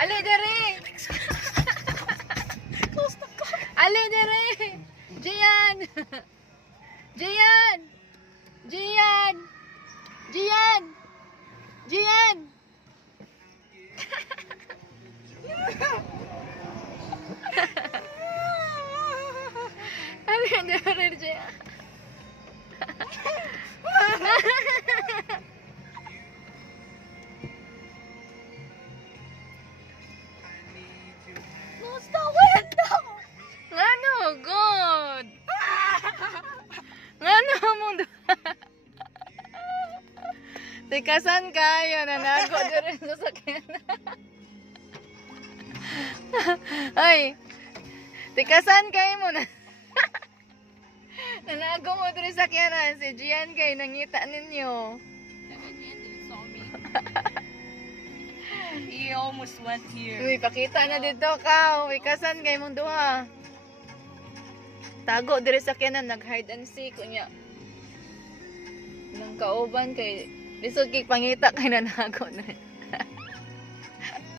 Ali dere. Ali dere. Jian. Jian. Jian. Jian. Jian. Ali dere Jian. Tikasan kayo, nanago din sa sakyan. Ay, tikasan kayo mo na. nanago mo din sa sakyanan. Si Gian kayo, nangita ninyo. he almost went here. Uy, pakita na dito ka. Uy, kasan kayo mong duha. Tago dire sa sakyanan, nag-hide and seek. Kunya. Nang kauban kay Lisod kay pangita kay nanago na.